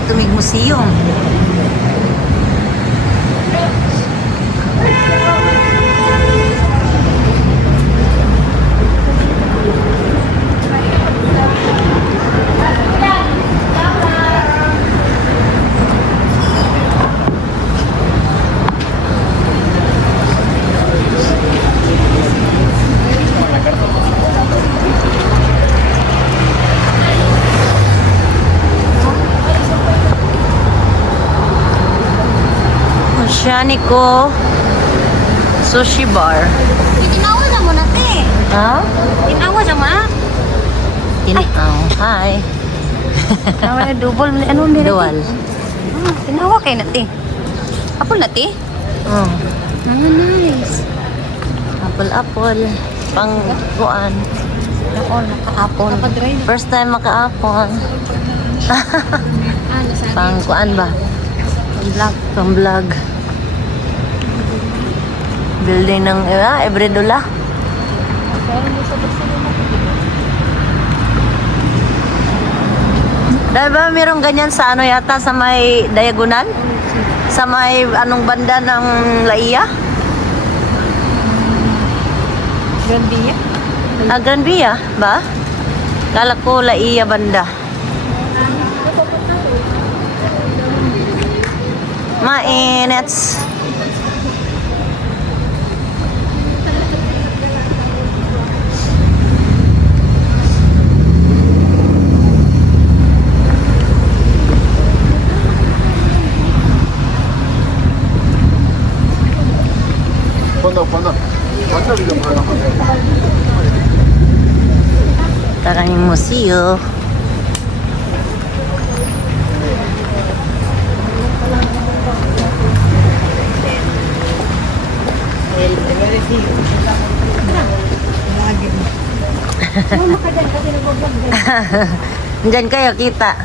ato mig museum. Oceanico Sushi Bar. Tinawa na mo natin. Ha? Tinawa na mo na. Hi. Tinawa na double. Ano meron? Dual. Tinawa kayo natin. Apple natin? Oh. Nice. Apple. Pang kuan. Ako, naka-apple. First time maka-apple. Nasabi. Pang kuan ba? Vlog. Pang vlog. Building ng Ebredola. Dahil ba mayroong ganyan sa ano yata sa may diagonal? Sa may anong banda ng Laia? Grandia? Gran Via ba? Kala ko Laia banda. Mainit. Taraming museo. Diyan kayo kita.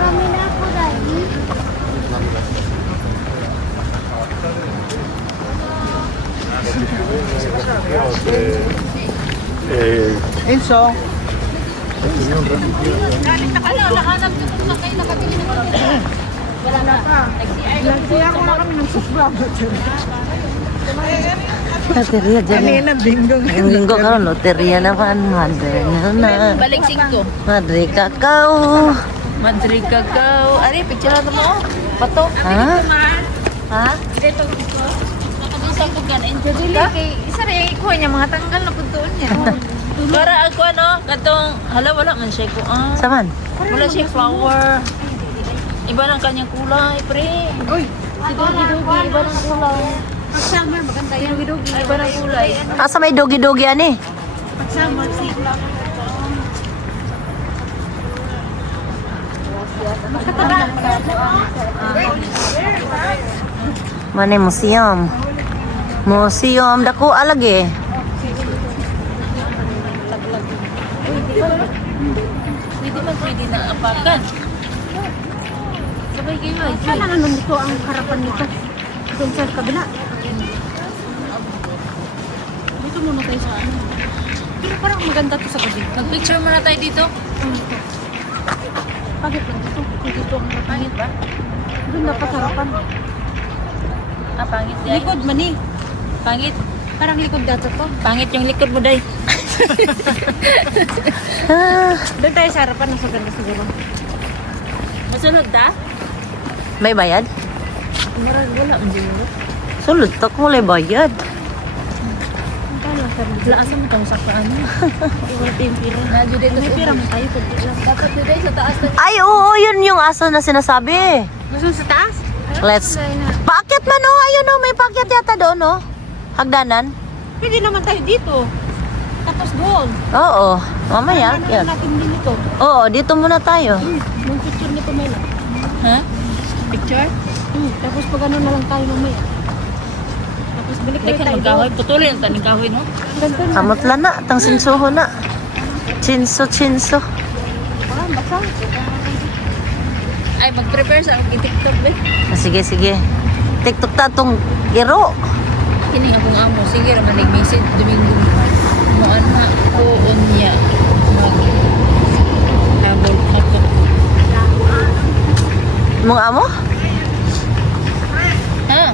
Kami na po dahil. Enzo. Nagsiya ko na kami ng subscribe. Loteria dyan. Kanina binggong. Ang linggo ka ron, loteria naman. Madre na. Balik 5. Madre kakao. Madre Cacao. Ari, picture na mo. Pato. Ha? Ha? Ito dito. Nakabisa ko kan. Enjoy Dili ka. kay isa rin ikuha niya mga tanggal na puntoon niya. Para ako ano, katong hala wala man siya ko. Saman? Wala siya flower. Iba ng kanyang kulay, pre. Uy, Dugi-dugi, iba ng kulay. pag summer maganda yan. Ay, iba ng kulay. Asa may dogi-dogi ani? Pag summer, sigla. Mane museum. Museum dako alage. Pwede man pwede na apakan. Sabay kayo ay. Saan na nandito ang harapan nito? Doon sa kabila. Dito muna tayo sa ano. Pero parang maganda to sa gabi. Mag-picture muna tayo dito. Pagit lang dito. Kung dito ang harapan. Pangit ba? Doon dapat harapan. Ah, pangit di. Likod man eh. Pangit. Parang likod dito to. Pangit yung likod mo, day. Doon tayo sa harapan. Mas maganda siguro. Masunod ta? May bayad? Marag wala man siguro. Sulod ta ko may bayad. Laasa mo kang saktaan mo. Wala tayong pira. Nadyo dito May pira mo tayo. Dapat dito sa taas na. Ay, oo, yun yung aso na sinasabi. Gusto sa taas? Let's... Paakyat man oh, ayun oh, may paakyat yata doon oh. Hagdanan? Pwede naman tayo dito. Tapos doon. Oo, mamaya. Ano Yan. natin din ito? Oo, dito muna tayo. Yung picture nito may lang. Ha? Picture? Tapos pag ano na lang tayo mamaya. Tapos balik Like tayo magkahoy. Putulin ang taning kahoy, no? Ganito na. Kamot lang na, tang sinsuho na. Chinso. Basa. Ay, mag-prepare sa akong TikTok, be. Sige. TikTok ta tong iro. Kini akong amo, sige ra man nag-message Domingo. Mo ana ko unya. Habol ako. Mong amo? Ha?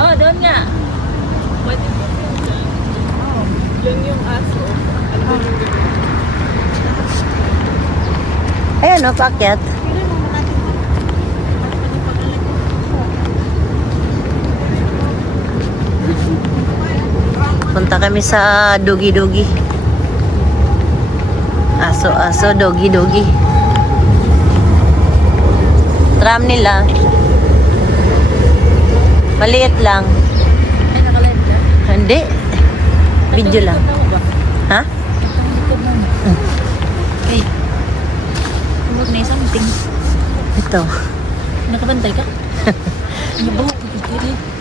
Oh, doon nga. Ayan o, paakyat. Punta kami sa dogi-dogi. Aso-aso, dogi-dogi. Tram nila. Maliit lang. Ay, nakalive ka? Hindi. Video lang. Ha? Hey. Tumot na something. Ito. Nakabantay ka? Ang buhok ko dito.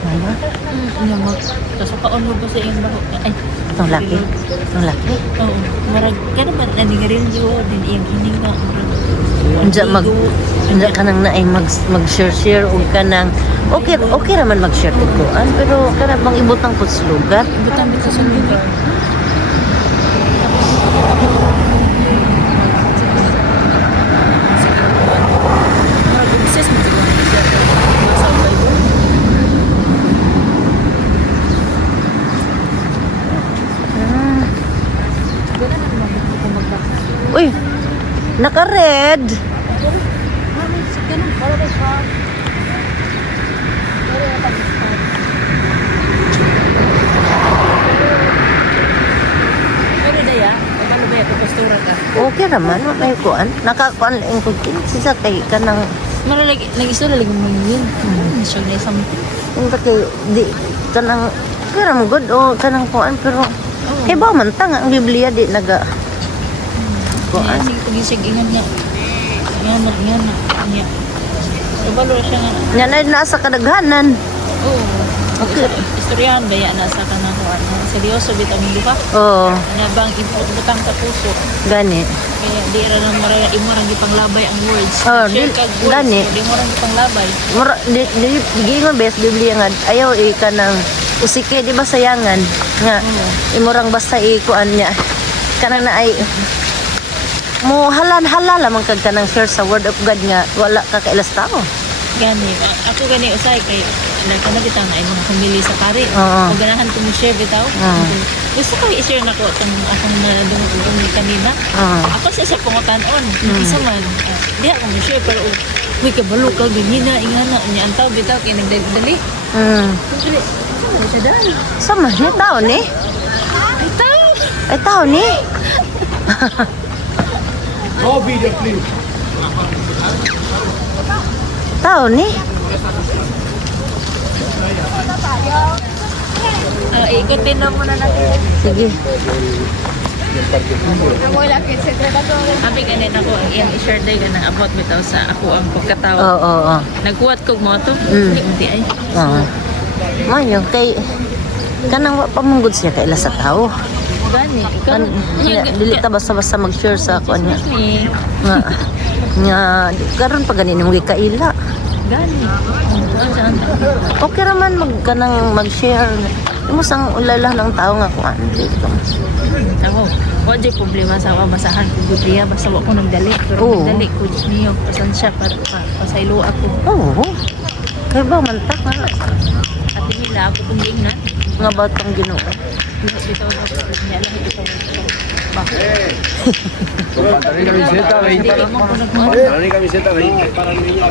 Ano? Ang mag. Tapos pa-on mo ba sa iyong buhok? Ay. Itong laki. Itong laki. Oo. Marag. Kaya ba naningarin yun? Din iyang hining na. Anja ka nang naay mag-share-share o ka nang okay raman mag-share tikuan pero kana bang ibutang pud sa lugar. Butang dito sa lugar. Uy, naka-red. Pero daya, paano ba ito pastura ka? Okay raman may kuan. Nakakuan lang ko kin sa kay kanang Malalag, nag-isura lagi mo yun. Siya na isang. yung kay di kanang okay raman good o kanang kuan pero kay ba man ta nga ang Biblia di naga kuan. Sige, pagisig ingan niya. Yan na. Kabalo siya nga. Nya na nasa kadaghanan. Oo. Okay. Istoryahan ba yan nasa ka na kuan? Seryoso bitamin di ba? Oh, Nga bang butang sa puso. gani. Kaya di ra nang maraya imo ra gipanglabay ang words. Oh, Share di- kag words. gani. Di mo ra gipanglabay. Mura di gingon best Biblia nga ayaw kanang usike di ba sayangan nga imurang basta kuan niya kanang na ay mo halal lamang kag kanang share sa word of God nga wala ka kailas tao. Gani. Ako gani usay kay nagkana bitaw na imong family sa pari. Oo. O ganahan ko mo-share bitaw. Gusto ko i-share nako itong akong nadungog kanina. Oo. Ako sa pangutan-on. Isa man. Di ako mo-share pero uy kabalo ka ganyan na ingana niya ang tao bitaw kay nagdali. Dali. Sa dali. Sama ni tao ni? Ay tao. Ay tao ni? No video, please. Tao ni? Ikutin na muna natin. Sige. Abi ganin ako ang iyang i-share day ganang abot bitaw sa ako ang pagkatao. Oo. Nagkuwat kog mo to. Mm. Hindi ay. Oo. Mayo kay kanang wa pa munggod siya kailas sa tao. Gani. Kan dili ta basta-basta mag-share sa kuan niya. Nga karon pa ganin mo kaila. Gani. Okay raman mag-share. Imo sang ulala ng tao nga kuan dito. Ako, wala dyan problema sa ako. Basahan ko Biblia. Basta wako nagdali. Pero Oo. nagdali ko niyo. Pasensya para pasaylo ako. Oo. Kay ba man ta nga At nila ako kung ingnan. nga batang Ginoo. Bitaw ako. Hindi alam ito. Bakit? Dale camiseta, Hindi mo ko nagkuhan. Dale camiseta, para niña.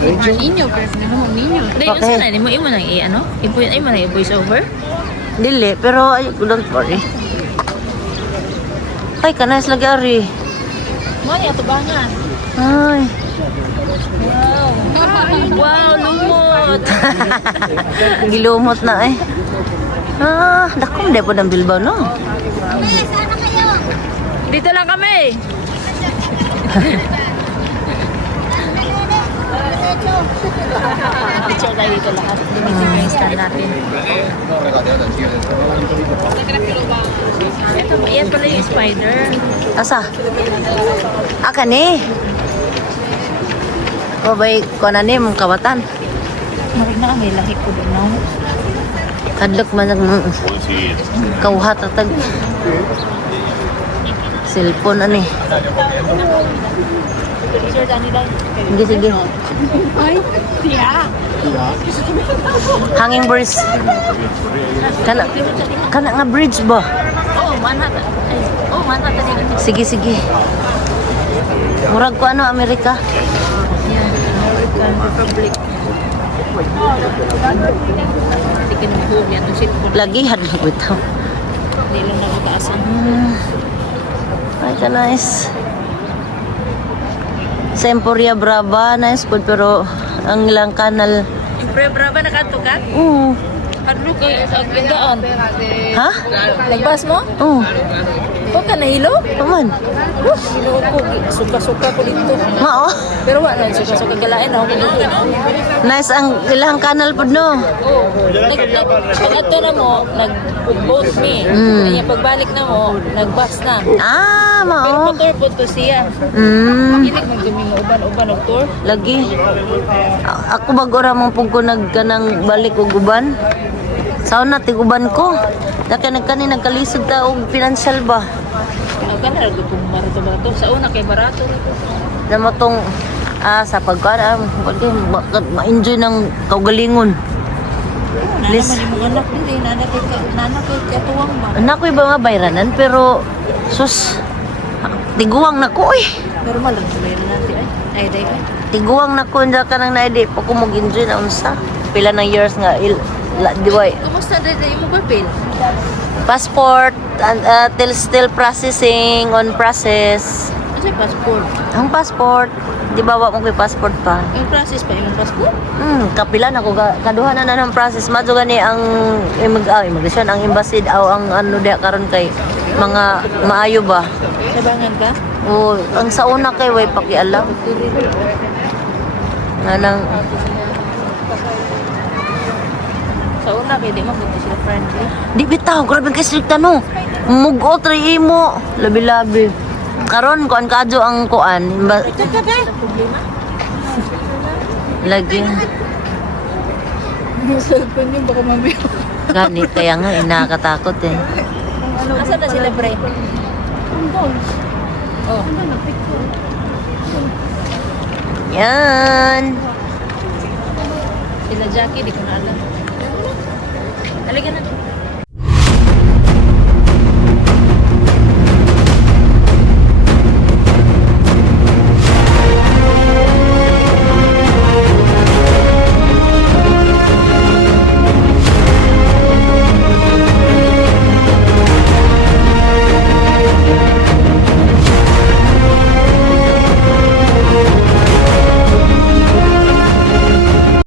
Ninyo, pero ano, ninyo. Hindi, yung Okay. sana. Mo nang i-ano? Ay mo nang i-voice over? Dili pero ay don't worry. Ay kanas lagi ari. Mo niya tubangan. Ay. Wow. Wow, lumot. Gilumot na eh. Dakom de po ng Bilbao no. Dito lang kami. Picture tayo dito lahat. Dito yung stand natin. Ito, yan pala yung spider. Asa? Aka ni. O ba'y kuanan mong kawatan? Marig na kami, lahi ko doon na. Kadlok man ang kauhat atag. Cellphone ani. Sir, dani lang. Sige, sige. Ay, tiya. Hanging bridge. Kana nga bridge ba? Oh, mana ta. Oh, mana ta din. Sige, sige. Murag ko ano, Amerika? American Republic. Hindi ka nang huli ang ship ko. Lagi hadlok bitaw. Hindi lang nakakaasan. Ay, ka nice. Sa Emporia Brava, nice food, pero ang ilang kanal. Brava na kanto ka? Oo. Hadlo kay agdaan. Ha? Nagbas mo? Oo. O ka nahilo? Paman. Hilo ko. Suka-suka ko dito. Mao. Pero wala, suka-suka kalain ako dito. Nice ang ilang kanal po, no? Pag ato na mo, nag-boat me. Kanya pagbalik na mo, nag-bus na. Ah, Pero mao. pa-tour po to siya. Hilig magduming uban-uban og tour. Lagi. Ako bagora mong pug ko nagkanang balik og uban. Saon na tiguban ko. Daka nagkani nagkalisod ta og financial ba. Ang kana ra kung barato-barato. Sa una kay barato. Na matong sa pagkaan ma-enjoy ng kaugalingon. Nana man yung anak dili, nana kay katuwang ba. Anak ko iba nga bayranan pero sus tiguang na ko eh. Pero malang tuloy na natin ay. Ay, day ay. Tiguang na ko nda ka nang naidi pa ko mag-enjoy na unsa. Pila ng years nga diway. Kumusta dito yung mobile bill? Passport till still processing on process. Ano yung passport? Ang passport, di ba wa mo kay passport pa? Yung process pa yung passport? Kapila na ko kaduha na ng process madto gani ang immigration ang embassy aw ang ano diha karon kay mga maayo ba. Sabangan ka? O ang sa una kay way pakialam. Nanang Sa una kay di mo buti sila friendly. di bitaw grabe kay strikta no. Mugot ra imo, labi-labi. Karon kuan kadyo ang kuan Problema? lagi Cellphone yung baka mamiyo. gani kaya nga inakatakot eh. Asa na sila pre? Oh. Yan. Sila Jackie, di ko na alam. Halika na.